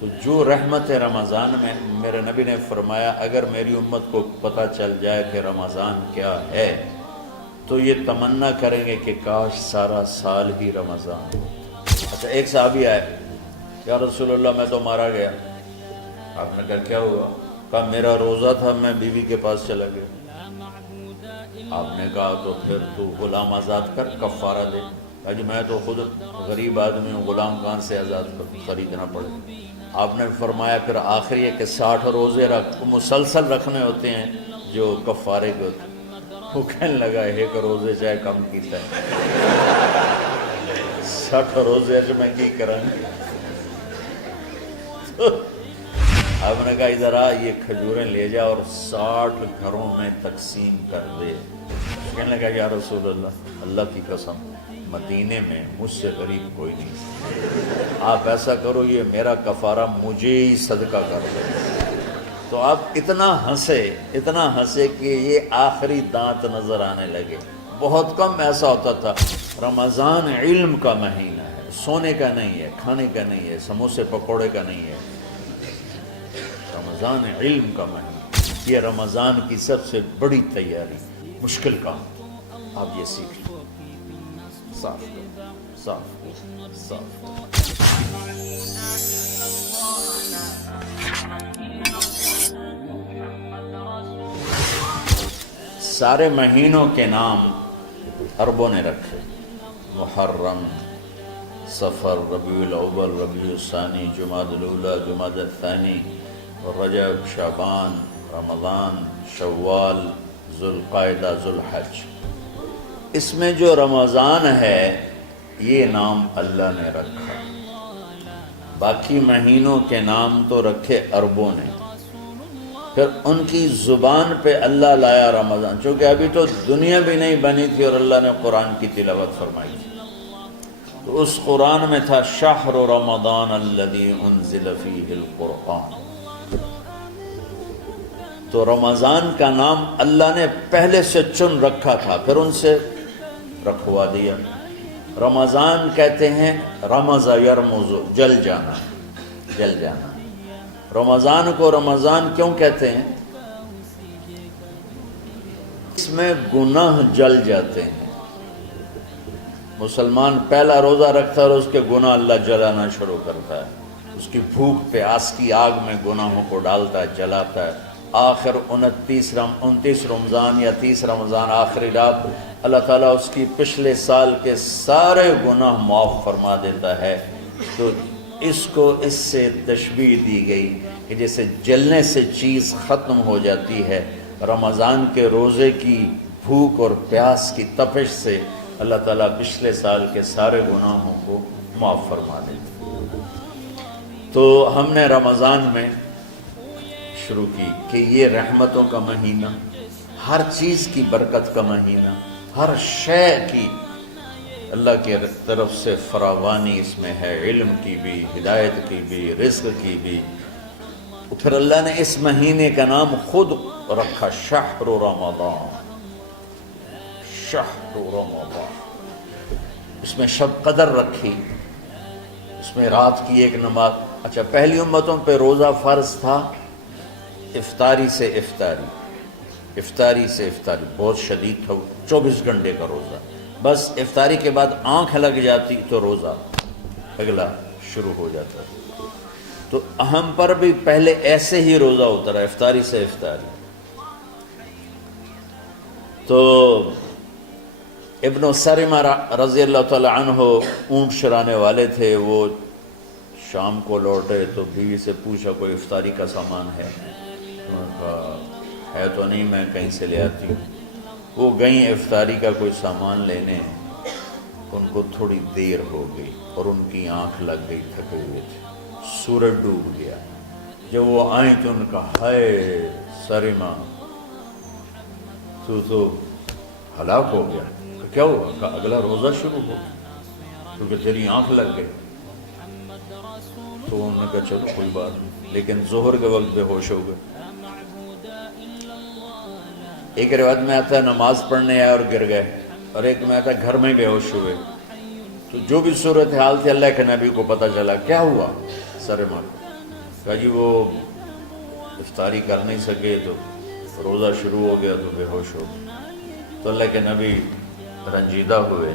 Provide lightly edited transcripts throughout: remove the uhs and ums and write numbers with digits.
تو جو رحمت رمضان میں میرے نبی نے فرمایا اگر میری امت کو پتہ چل جائے کہ رمضان کیا ہے تو یہ تمنا کریں گے کہ کاش سارا سال ہی رمضان ہو۔ اچھا ایک صحابی آئے، یا رسول اللہ میں تو مارا گیا۔ آپ نے کہا کیا ہوا؟ کہا میرا روزہ تھا، میں بیوی کے پاس چلا گیا۔ آپ نے کہا تو پھر تو غلام آزاد کر، کفارہ دے۔ کہا جی میں تو خود غریب آدمی ہوں، غلام کہاں سے آزاد خریدنا پڑے؟ آپ نے فرمایا پھر آخری ہے کہ 60 روزے مسلسل رکھنے ہوتے ہیں جو کفارے کے ہوتے ہیں۔ وہ کہنے لگا ایک روزے چاہے کم کیتا ہے 60 روزے اچھا میں کی کریں۔ آپ نے کہا ادھر آ، یہ کھجوریں لے جا اور 60 گھروں میں تقسیم کر دے۔ کہنے لگا یا رسول اللہ، اللہ کی قسم مدینے میں مجھ سے غریب کوئی نہیں، آپ ایسا کرو یہ میرا کفارہ مجھے ہی صدقہ کر دو۔ تو آپ اتنا ہنسے کہ یہ آخری دانت نظر آنے لگے۔ بہت کم ایسا ہوتا تھا۔ رمضان علم کا مہینہ ہے، سونے کا نہیں ہے، کھانے کا نہیں ہے، سموسے پکوڑے کا نہیں ہے، رمضان علم کا مہینہ۔ یہ رمضان کی سب سے بڑی تیاری، مشکل کام آپ یہ سیکھ لیں۔ صاف سارے مہینوں کے نام عربوں نے رکھے، محرم، صفر، ربیع الاول، ربیع الثانی، جمادی الاولی، جمادی الثانی، رجب، شعبان، رمضان، شوال، ذوالقعدہ، ذوالحج۔ اس میں جو رمضان ہے یہ نام اللہ نے رکھا، باقی مہینوں کے نام تو رکھے عربوں نے۔ پھر ان کی زبان پہ اللہ لایا رمضان، چونکہ ابھی تو دنیا بھی نہیں بنی تھی اور اللہ نے قرآن کی تلاوت فرمائی تھی، تو اس قرآن میں تھا شہر رمضان الذی انزل فیہ القرآن۔ تو رمضان کا نام اللہ نے پہلے سے چن رکھا تھا، پھر ان سے رکھوا دیا۔ رمضان کہتے ہیں رمض یرمض، جل جانا، جل جانا۔ رمضان کو رمضان کیوں کہتے ہیں؟ اس میں گناہ جل جاتے ہیں۔ مسلمان پہلا روزہ رکھتا ہے اور اس کے گناہ اللہ جلانا شروع کرتا ہے، اس کی بھوک پیاس کی آگ میں گناہوں کو ڈالتا ہے، جلاتا ہے۔ آخر 29 رمضان یا 30 رمضان آخری رات اللہ تعالیٰ اس کی پچھلے سال کے سارے گناہ معاف فرما دیتا ہے۔ تو اس کو اس سے تشبیہ دی گئی کہ جیسے جلنے سے چیز ختم ہو جاتی ہے، رمضان کے روزے کی بھوک اور پیاس کی تپش سے اللہ تعالیٰ پچھلے سال کے سارے گناہوں کو معاف فرما دیتا ہے۔ تو ہم نے رمضان میں شروع کی کہ یہ رحمتوں کا مہینہ، ہر چیز کی برکت کا مہینہ، ہر شے کی اللہ کی طرف سے فراوانی اس میں ہے، علم کی بھی، ہدایت کی بھی، رزق کی بھی۔ پھر اللہ نے اس مہینے کا نام خود رکھا شہر رمضان، شہر رمضان۔ اس میں شب قدر رکھی، اس میں رات کی ایک نماز۔ اچھا پہلی امتوں پہ روزہ فرض تھا افطاری سے افطاری، افطاری سے افطاری، بہت شدید تھا، 24 گھنٹے کا روزہ۔ بس افطاری کے بعد آنکھ لگ جاتی تو روزہ اگلا شروع ہو جاتا۔ تو ہم پر بھی پہلے ایسے ہی روزہ ہوتا رہا، افطاری سے افطاری۔ تو ابن سرمہ رضی اللہ تعالی عنہ اونٹ چرانے والے تھے، وہ شام کو لوٹے تو بیوی سے پوچھا کوئی افطاری کا سامان ہے؟ انہوں نے کہا ہے تو نہیں، میں کہیں سے لے آتی ہوں۔ وہ گئیں افطاری کا کوئی سامان لینے، ان کو تھوڑی دیر ہو گئی اور ان کی آنکھ لگ گئی، تھکے ہوئے تھے، سورج ڈوب گیا۔ جب وہ آئیں تو ان کا ہائے سرمہ تو ہلاک ہو گیا۔ کیا ہوا؟ کہا اگلا روزہ شروع ہو کیونکہ تیری آنکھ لگ گئی۔ تو انہوں نے کہا چلو کوئی بات نہیں، لیکن ظہر کے وقت بے ہوش ہو گئے۔ ایک روایت میں آتا ہے نماز پڑھنے آئے اور گر گئے، اور ایک میں آتا ہے گھر میں بے ہوش ہوئے۔ تو جو بھی صورتحال تھی اللہ کے نبی کو پتہ چلا۔ کیا ہوا؟ سرمہ کو کہا جی وہ افطاری کر نہیں سکے تو روزہ شروع ہو گیا تو بے ہوش ہو گئے۔ تو اللہ کے نبی رنجیدہ ہوئے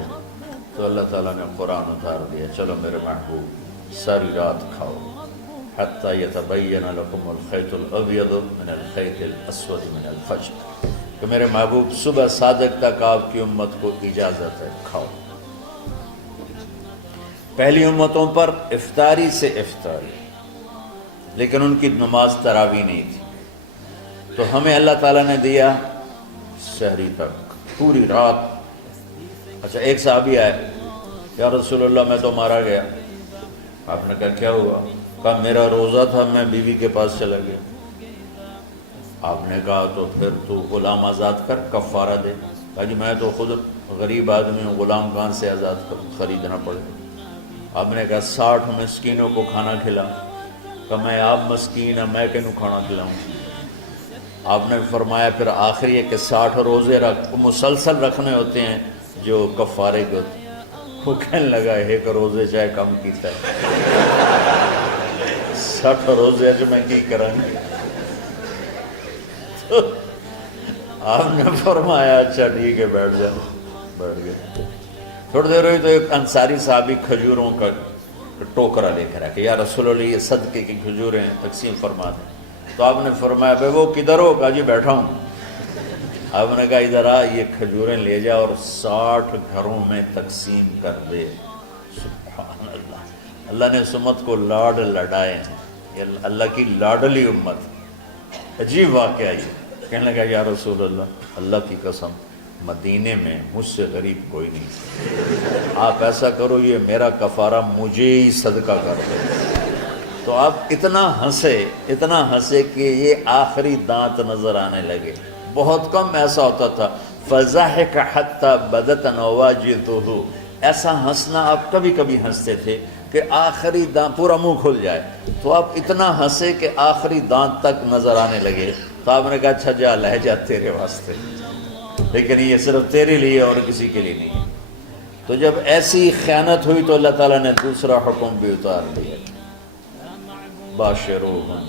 تو اللہ تعالیٰ نے قرآن اتار دیا، چلو میرے محبوب ساری رات کھاؤ حتیٰ یتبین لکم الخیط الابیض من الخیط الاسود من الفجر، کہ میرے محبوب صبح صادق تک آپ کی امت کو اجازت ہے کھاؤ۔ پہلی امتوں پر افطاری سے افطاری، لیکن ان کی نماز تراویح نہیں تھی، تو ہمیں اللہ تعالیٰ نے دیا سحری تک پوری رات۔ اچھا ایک صحابی آئے، یا رسول اللہ میں تو مارا گیا۔ آپ نے کہا کیا ہوا؟ کہا میرا روزہ تھا، میں بیوی کے پاس چلا گیا۔ آپ نے کہا تو پھر تو غلام آزاد کر، کفارہ دے۔ کہا جی میں تو خود غریب آدمی ہوں، غلام کہاں سے آزاد خریدنا پڑے۔ آپ نے کہا 60 مسکینوں کو کھانا کھلاؤں۔ کہ میں آپ مسکین ہیں، میں کینوں کھانا کھلاؤں؟ آپ نے فرمایا پھر آخری ہے کہ 60 روزے مسلسل رکھنے ہوتے ہیں جو کفارے کے ہوتے ہیں۔ وہ کہنے لگا ایک روزے چاہے کم کیتا ہے، 60 روزے جو میں کی کروں گی۔ تو آپ نے فرمایا اچھا ٹھیک ہے بیٹھ جاؤ، بیٹھ گئے۔ تھوڑی دیر ہوئی تو ایک انصاری صحابی کھجوروں کا ٹوکرا لے کر آیا کہ یا رسول اللہ یہ صدقے کی کھجوریں تقسیم فرما دیں۔ تو آپ نے فرمایا بھائی وہ کدھر ہو؟ کہا جی بیٹھا ہوں۔ آپ نے کہا ادھر آ، یہ کھجوریں لے جا اور 60 گھروں میں تقسیم کر دے۔ سبحان اللہ، اللہ نے اس امت کو لاڈ لڈائے ہیں، یہ اللہ کی لاڈلی امت۔ عجیب واقعہ یہ، کہنے لگا یا رسول اللہ، اللہ کی قسم مدینے میں مجھ سے غریب کوئی نہیں، آپ ایسا کرو یہ میرا کفارہ مجھے ہی صدقہ کر دو۔ تو آپ اتنا ہنسے کہ یہ آخری دانت نظر آنے لگے۔ بہت کم ایسا ہوتا تھا فَضَحِكَ حَتَّى بَدَتْ نَوَاجِذُهُ، ایسا ہنسنا آپ کبھی کبھی ہنستے تھے کہ آخری دانت پورا منہ کھل جائے، تو آپ اتنا ہنسے کہ آخری دانت تک نظر آنے لگے۔ تو آپ نے کہا اچھا جا لہ جا تیرے واسطے، لیکن یہ صرف تیرے لیے اور کسی کے لیے نہیں۔ تو جب ایسی خیانت ہوئی تو اللہ تعالیٰ نے دوسرا حکم بھی اتار دیا، باشروہن،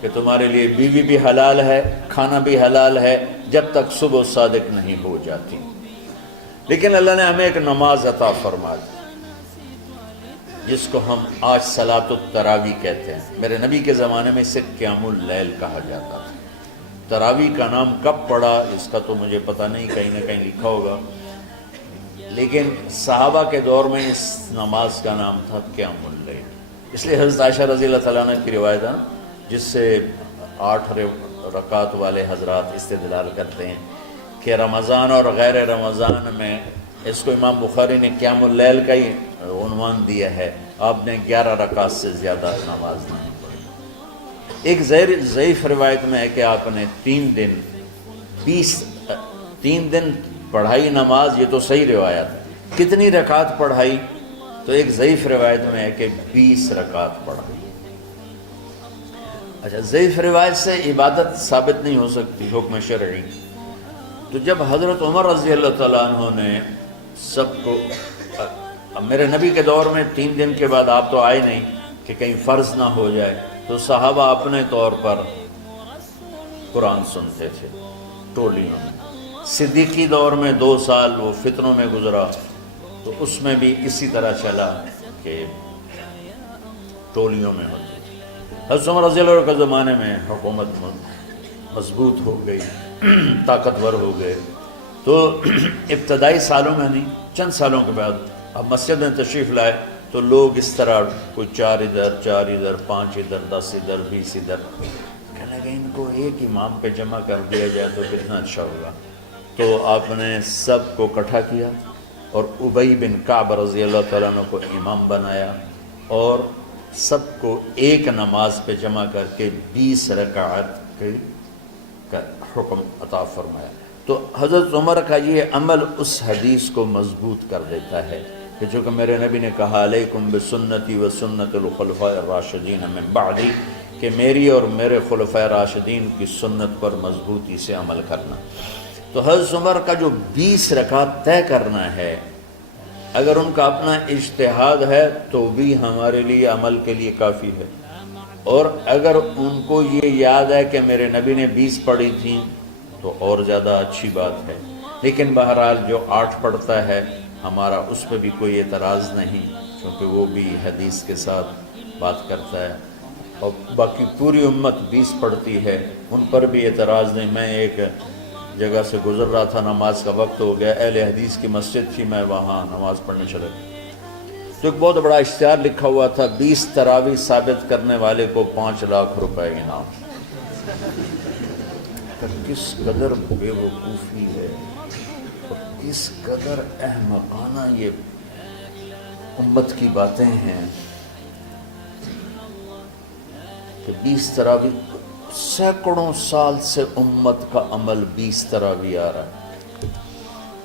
کہ تمہارے لیے بیوی بھی حلال ہے، کھانا بھی حلال ہے جب تک صبح صادق نہیں ہو جاتی۔ لیکن اللہ نے ہمیں ایک نماز عطا فرما دی جس کو ہم آج صلاۃ التراویح کہتے ہیں۔ میرے نبی کے زمانے میں اسے قیام اللیل کہا جاتا تھا۔ تراویح کا نام کب پڑا اس کا تو مجھے پتہ نہیں، کہیں نہ کہیں لکھا ہوگا، لیکن صحابہ کے دور میں اس نماز کا نام تھا قیام اللیل۔ اس لیے حضرت عائشہ رضی اللہ تعالیٰ عنہ کی روایت ہے جس سے 8 رکعت والے حضرات استدلال کرتے ہیں کہ رمضان اور غیر رمضان میں اس کو امام بخاری نے قیام اللیل کا ہی عنوان دیا ہے، آپ نے 11 رکعت سے زیادہ نماز نہیں پڑھی۔ ایک ضعیف روایت میں ہے کہ آپ نے 3 دن پڑھائی نماز، یہ تو صحیح روایت ہے۔ کتنی رکعت پڑھائی؟ تو ایک ضعیف روایت میں ہے کہ 20 رکعت پڑھائی۔ اچھا ضعیف روایت سے عبادت ثابت نہیں ہو سکتی حکم شرعی۔ تو جب حضرت عمر رضی اللہ تعالیٰ عنہ نے سب کو، میرے نبی کے دور میں 3 دن کے بعد آپ تو آئے نہیں کہ کہیں فرض نہ ہو جائے، تو صحابہ اپنے طور پر قرآن سنتے تھے ٹولیوں میں۔ صدیقی دور میں 2 سال وہ فتنوں میں گزرا، تو اس میں بھی اسی طرح چلا کہ ٹولیوں میں ہوتی۔ حضرت عمر رضی اللہ عنہ کے زمانے میں حکومت مضبوط ہو گئی، طاقتور ہو گئے، تو ابتدائی سالوں میں نہیں، چند سالوں کے بعد اب مسجد میں تشریف لائے تو لوگ اس طرح کوئی 4 ادھر 4 ادھر 5 ادھر 10 ادھر 20 ادھر، کہنے لگے ان کو ایک امام پہ جمع کر دیا جائے تو کتنا اچھا ہوگا۔ تو آپ نے سب کو اکٹھا کیا اور ابی بن کعب رضی اللہ تعالیٰ عنہ کو امام بنایا اور سب کو ایک نماز پہ جمع کر کے 20 رکعت کا حکم عطا فرمایا۔ تو حضرت عمر کا یہ عمل اس حدیث کو مضبوط کر دیتا ہے کہ جو کہ میرے نبی نے کہا علیکم بسنتی و سنت الخلفاء الراشدین من بعدی، کہ میری اور میرے خلفاء راشدین کی سنت پر مضبوطی سے عمل کرنا۔ تو حضرت عمر کا جو 20 رکعت طے کرنا ہے، اگر ان کا اپنا اجتہاد ہے تو بھی ہمارے لیے عمل کے لیے کافی ہے، اور اگر ان کو یہ یاد ہے کہ میرے نبی نے 20 پڑھی تھیں تو اور زیادہ اچھی بات ہے۔ لیکن بہرحال جو 8 پڑھتا ہے ہمارا اس پہ بھی کوئی اعتراض نہیں، کیونکہ وہ بھی حدیث کے ساتھ بات کرتا ہے، اور باقی پوری امت 20 پڑھتی ہے، ان پر بھی اعتراض نہیں۔ میں ایک جگہ سے گزر رہا تھا، نماز کا وقت ہو گیا، اہل حدیث کی مسجد تھی، میں وہاں نماز پڑھنے چلا گیا تو ایک بہت بڑا اشتہار لکھا ہوا تھا، 20 تراویح ثابت کرنے والے کو 5 لاکھ روپے انعام۔ کس قدر بے وقوفی ہے اور کس قدر احمقانہ یہ امت کی باتیں ہیں کہ 20 تراویح، سینکڑوں سال سے امت کا عمل 20 تراویح آ رہا ہے۔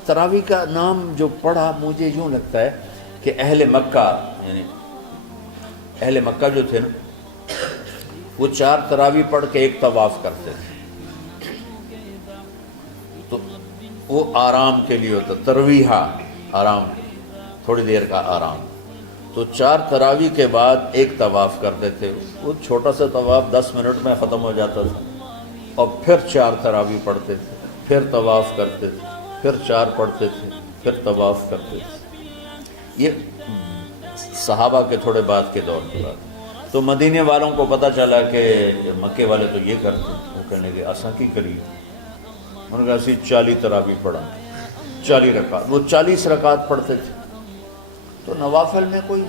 تراویح کا نام جو پڑھا مجھے یوں لگتا ہے کہ اہل مکہ، یعنی اہل مکہ جو تھے نا، وہ 4 تراویح پڑھ کے ایک طواف کرتے تھے، تو وہ آرام کے لیے ہوتا، ترویحہ آرام، تھوڑی دیر کا آرام، تو 4 تراویح کے بعد ایک طواف کرتے تھے، وہ چھوٹا سا طواف 10 منٹ میں ختم ہو جاتا تھا، اور پھر 4 تراویح پڑھتے تھے، پھر طواف کرتے تھے، پھر 4 پڑھتے تھے، پھر طواف کرتے تھے۔ یہ صحابہ کے تھوڑے بعد کے دور کی بات۔ تو مدینے والوں کو پتہ چلا کہ مکے والے تو یہ کرتے ہیں، وہ کہنے لگے اساں کی قریب، انہوں نے کہا اسی 40 تراویح پڑھا، 40 رکعت، وہ 40 رکعت پڑھتے تھے۔ تو نوافل میں کوئی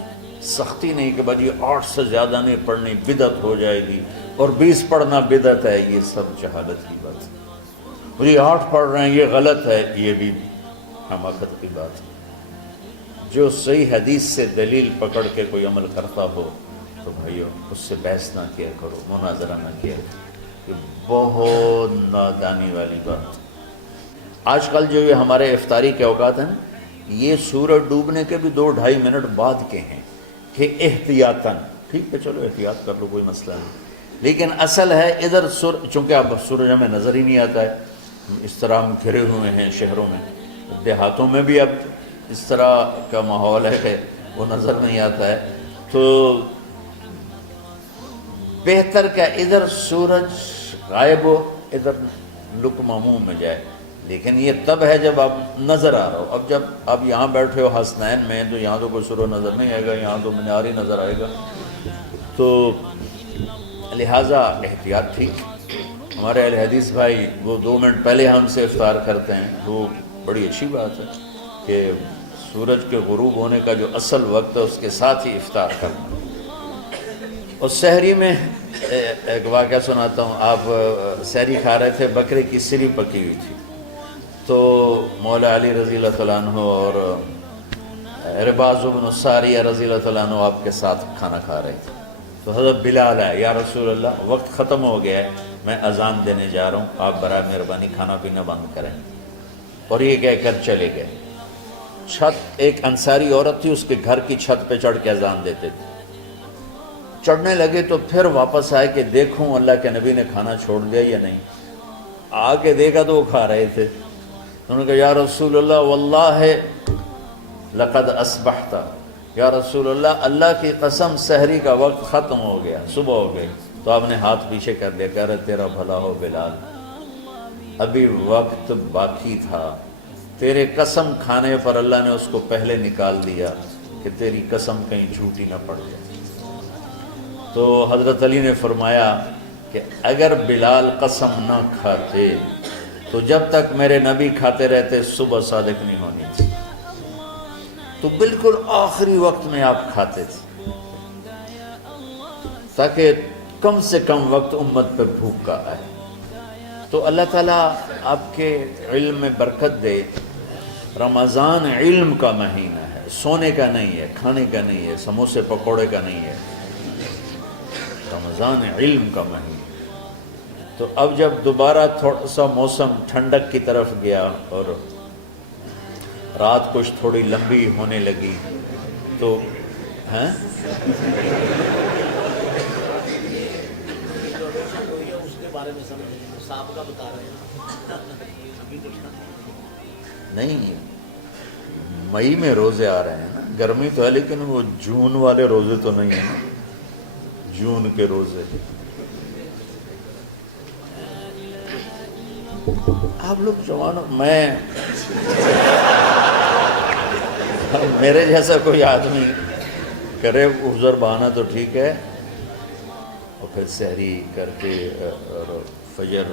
سختی نہیں کہ بھائی 8 سے زیادہ نہیں پڑھنی، بدعت ہو جائے گی، اور 20 پڑھنا بدعت ہے، یہ سب جہالت کی بات ہے۔ اور یہ 8 پڑھ رہے ہیں یہ غلط ہے، یہ بھی حماقت کی بات ہے۔ جو صحیح حدیث سے دلیل پکڑ کے کوئی عمل کرتا ہو تو بھائیو اس سے بحث نہ کیا کرو، مناظرہ نہ کیا کرو، یہ بہت نادانی والی بات۔ آج کل جو یہ ہمارے افطاری کے اوقات ہیں نا، یہ سورج ڈوبنے کے بھی 2-2.5 منٹ بعد کے ہیں کہ احتیاطاً، ٹھیک ہے چلو احتیاط کر لو کوئی مسئلہ نہیں، لیکن اصل ہے ادھر چونکہ اب سورج ہمیں نظر ہی نہیں آتا ہے، اس طرح ہم گھرے ہوئے ہیں شہروں میں، دیہاتوں میں بھی اب اس طرح کا ماحول ہے کہ وہ نظر نہیں آتا ہے، تو بہتر کہ ادھر سورج غائب ہو ادھر لقمہ منہ میں جائے، لیکن یہ تب ہے جب آپ نظر آ رہا ہو۔ اب جب آپ یہاں بیٹھے ہو حسنین میں تو یہاں تو کوئی سورج نظر نہیں آئے گا، یہاں تو مینار ہی نظر آئے گا، تو لہٰذا احتیاط ٹھیک۔ ہمارے اہل حدیث بھائی وہ 2 منٹ پہلے ہم سے افطار کرتے ہیں، وہ بڑی اچھی بات ہے کہ سورج کے غروب ہونے کا جو اصل وقت ہے اس کے ساتھ ہی افطار کرنا۔ اور سحری میں ایک واقعہ سناتا ہوں، آپ سحری کھا رہے تھے، بکرے کی سری پکی ہوئی تھی، تو مولا علی رضی اللہ تعالیٰ عنہ اور رباز بن ساریہ رضی اللہ تعالیٰ عنہ آپ کے ساتھ کھانا کھا رہے تھے، تو حضرت بلال ہے، یا رسول اللہ وقت ختم ہو گیا ہے، میں اذان دینے جا رہا ہوں، آپ برائے مہربانی کھانا پینا بند کریں، اور یہ کہہ کر چلے گئے۔ چھت، ایک انصاری عورت تھی، اس کے گھر کی چھت پہ چڑھ کے اذان دیتے تھے، چڑھنے لگے تو پھر واپس آئے کہ دیکھوں اللہ کے نبی نے کھانا چھوڑ دیا یا نہیں، آ کے دیکھا تو وہ کھا رہے تھے، انہوں نے کہا یا رسول اللہ واللہ لقد اصبحت، یا رسول اللہ اللہ کی قسم سحری کا وقت ختم ہو گیا، صبح ہو گئی، تو آپ نے ہاتھ پیچھے کر لیا، کہہ رہے تیرا بھلا ہو بلال، ابھی وقت باقی تھا، تیرے قسم کھانے پر اللہ نے اس کو پہلے نکال دیا کہ تیری قسم کہیں جھوٹی نہ پڑ جائے۔ تو حضرت علی نے فرمایا کہ اگر بلال قسم نہ کھاتے تو جب تک میرے نبی کھاتے رہتے صبح صادق نہیں ہونی تھی، تو بالکل آخری وقت میں آپ کھاتے تھے تاکہ کم سے کم وقت امت پہ بھوک کا آئے۔ تو اللہ تعالیٰ آپ کے علم میں برکت دے۔ رمضان علم کا مہینہ ہے، سونے کا نہیں ہے، کھانے کا نہیں ہے، سموسے پکوڑے کا نہیں ہے، رمضان علم کا مہینہ۔ تو اب جب دوبارہ تھوڑا سا موسم ٹھنڈک کی طرف گیا اور رات کچھ تھوڑی لمبی ہونے لگی تو نہیں مئی میں روزے آ رہے ہیں نا، گرمی تو ہے لیکن وہ جون والے روزے تو نہیں ہیں نا، جون کے روزے۔ آپ لوگ جوانوں، میرے جیسا کوئی آدمی کرے عذر بہانا تو ٹھیک ہے، اور پھر سحری کر کے اور فجر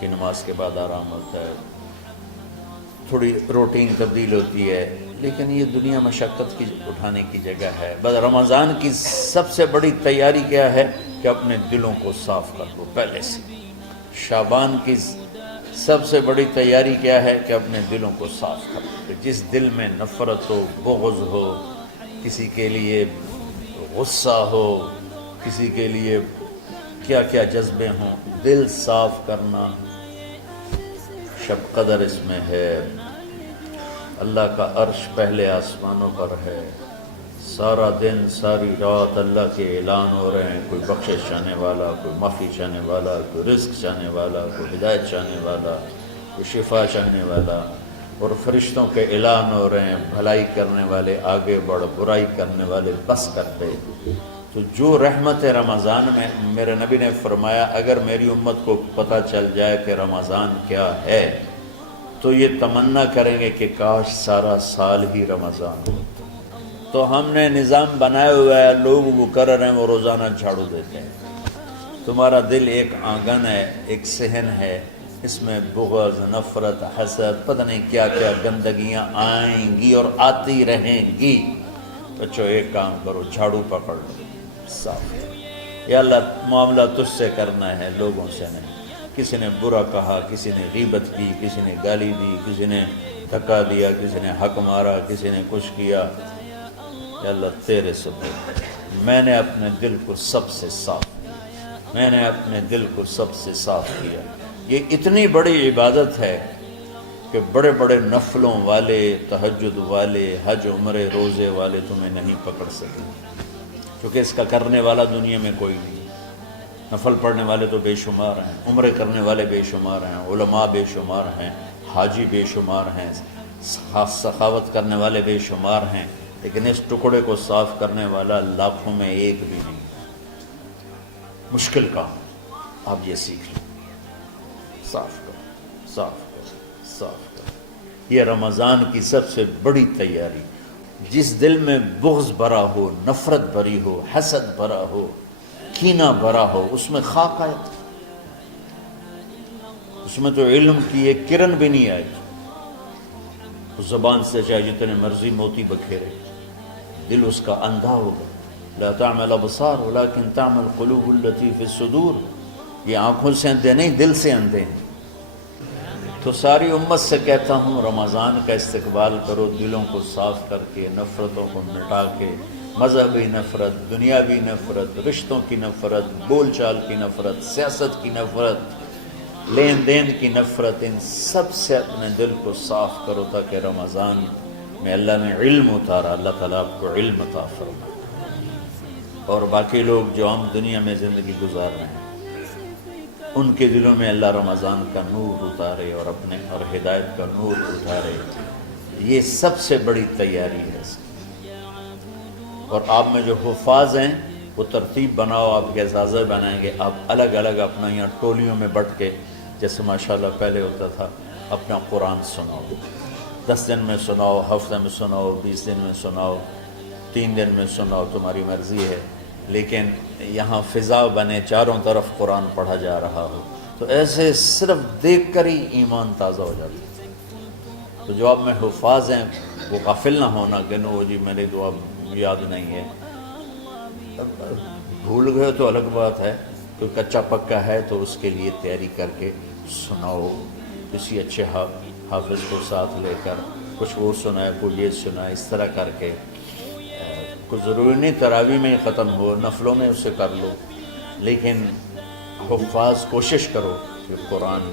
کی نماز کے بعد آرام ہوتا ہے، تھوڑی روٹین تبدیل ہوتی ہے، لیکن یہ دنیا مشقت کی اٹھانے کی جگہ ہے۔ بس رمضان کی سب سے بڑی تیاری کیا ہے کہ اپنے دلوں کو صاف کر لو پہلے سے۔ شعبان کی سب سے بڑی تیاری کیا ہے کہ اپنے دلوں کو صاف کر لو، کہ جس دل میں نفرت ہو، بغض ہو، کسی کے لیے غصہ ہو، کسی کے لیے کیا کیا جذبے ہوں، دل صاف کرنا۔ شب قدر اس میں ہے، اللہ کا عرش پہلے آسمانوں پر ہے، سارا دن ساری رات اللہ کے اعلان ہو رہے ہیں، کوئی بخشش چاہنے والا، کوئی معافی چاہنے والا، کوئی رزق چاہنے والا، کوئی ہدایت چاہنے والا، کوئی شفا چاہنے والا، اور فرشتوں کے اعلان ہو رہے ہیں، بھلائی کرنے والے آگے بڑھ، برائی کرنے والے بس کر دے۔ تو جو رحمت رمضان میں، میرے نبی نے فرمایا اگر میری امت کو پتہ چل جائے کہ رمضان کیا ہے تو یہ تمنا کریں گے کہ کاش سارا سال ہی رمضان ہو۔ تو ہم نے نظام بنایا ہوا ہے، لوگ وہ کر رہے ہیں، وہ روزانہ جھاڑو دیتے ہیں۔ تمہارا دل ایک آنگن ہے، ایک صحن ہے، اس میں بغض، نفرت، حسد، پتہ نہیں کیا کیا گندگیاں آئیں گی اور آتی رہیں گی۔ بچوں ایک کام کرو، جھاڑو پکڑ لو، صاف کرو۔ یا اللہ معاملہ تجھ سے کرنا ہے، لوگوں سے نہیں۔ کسی نے برا کہا، کسی نے غیبت کی، کسی نے گالی دی، کسی نے دھکا دیا، کسی نے حق مارا، کسی نے کچھ کیا، یا اللہ تیرے سبب میں نے اپنے دل کو سب سے صاف کیا، میں نے اپنے دل کو سب سے صاف کیا۔ یہ اتنی بڑی عبادت ہے کہ بڑے بڑے نفلوں والے، تہجد والے، حج عمرے روزے والے تمہیں نہیں پکڑ سکے، کیونکہ اس کا کرنے والا دنیا میں کوئی نہیں۔ نفل پڑھنے والے تو بے شمار ہیں، عمرے کرنے والے بے شمار ہیں، علماء بے شمار ہیں، حاجی بے شمار ہیں، سخاوت کرنے والے بے شمار ہیں، لیکن اس ٹکڑے کو صاف کرنے والا لاکھوں میں ایک بھی نہیں۔ مشکل کام، آپ یہ سیکھ لیں، صاف کرو، صاف کرو، صاف کرو۔ یہ رمضان کی سب سے بڑی تیاری۔ جس دل میں بغض بھرا ہو، نفرت بھری ہو، حسد بھرا ہو، کینہ بھرا ہو، اس میں خاک آئے، اس میں تو علم کی ایک کرن بھی نہیں آئے، اس زبان سے چاہے جتنے مرضی موتی بکھیرے، دل اس کا اندھا ہوگا۔ لا تعمل ابصار ولكن تعمل قلوب التي في الصدور۔ یہ آنکھوں سے اندھے نہیں، دل سے اندھے ہیں۔ تو ساری امت سے کہتا ہوں رمضان کا استقبال کرو، دلوں کو صاف کر کے، نفرتوں کو مٹا کے، مذہبی نفرت، دنیاوی نفرت، رشتوں کی نفرت، بول چال کی نفرت، سیاست کی نفرت، لین دین کی نفرت، ان سب سے اپنے دل کو صاف کرو تاکہ رمضان میں اللہ نے علم اتارا، اللہ تعالیٰ آپ کو علم عطا فرمائے، اور باقی لوگ جو ہم دنیا میں زندگی گزار رہے ہیں ان کے دلوں میں اللہ رمضان کا نور اتارے اور اپنے اور ہدایت کا نور اتارے۔ یہ سب سے بڑی تیاری ہے اس کی۔ اور آپ میں جو حفاظ ہیں وہ ترتیب بناؤ، آپ کے اعزازہ بنائیں گے، آپ الگ الگ اپنا یہاں ٹولیوں میں بٹ کے، جیسے ماشاءاللہ پہلے ہوتا تھا، اپنا قرآن سناؤ، 10 دن میں سناؤ، ہفتہ میں سناؤ، 20 دن میں سناؤ، 3 دن میں سناؤ، تمہاری مرضی ہے، لیکن یہاں فضا بنے، چاروں طرف قرآن پڑھا جا رہا ہو، تو ایسے صرف دیکھ کر ہی ایمان تازہ ہو جاتا ہے۔ تو جو آپ میں حفاظ ہیں وہ غافل نہ ہونا کہ نو جی میرے تو اب یاد نہیں ہے، بھول گئے تو الگ بات ہے، کوئی کچا پکا ہے تو اس کے لیے تیاری کر کے سناؤ، کسی اچھے حافظ کو ساتھ لے کر، کچھ وہ سنائے، کوئی یہ سنائے، اس طرح کر کے، کوئی ضروری نہیں تراویح میں ہی ختم ہو، نفلوں میں اسے کر لو، لیکن حفاظ کوشش کرو کہ قرآن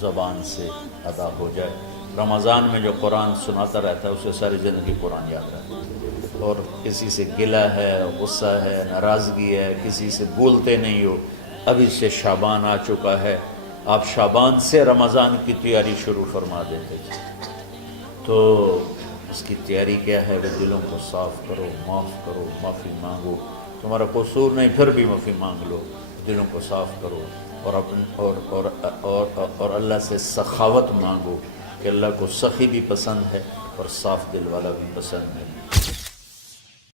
زبان سے ادا ہو جائے۔ رمضان میں جو قرآن سناتا رہتا ہے اسے ساری زندگی قرآن یاد رہتا ہے، اور کسی سے گلہ ہے، غصہ ہے، ناراضگی ہے، کسی سے بولتے نہیں ہو، ابھی سے شعبان آ چکا ہے، آپ شعبان سے رمضان کی تیاری شروع فرما دیتے تھے، تو اس کی تیاری کیا ہے؟ وہ دلوں کو صاف کرو، معاف کرو، معافی مانگو، تمہارا قصور نہیں پھر بھی معافی مانگ لو، دلوں کو صاف کرو، اور اللہ سے سخاوت مانگو کہ اللہ کو سخی بھی پسند ہے اور صاف دل والا بھی پسند ہے۔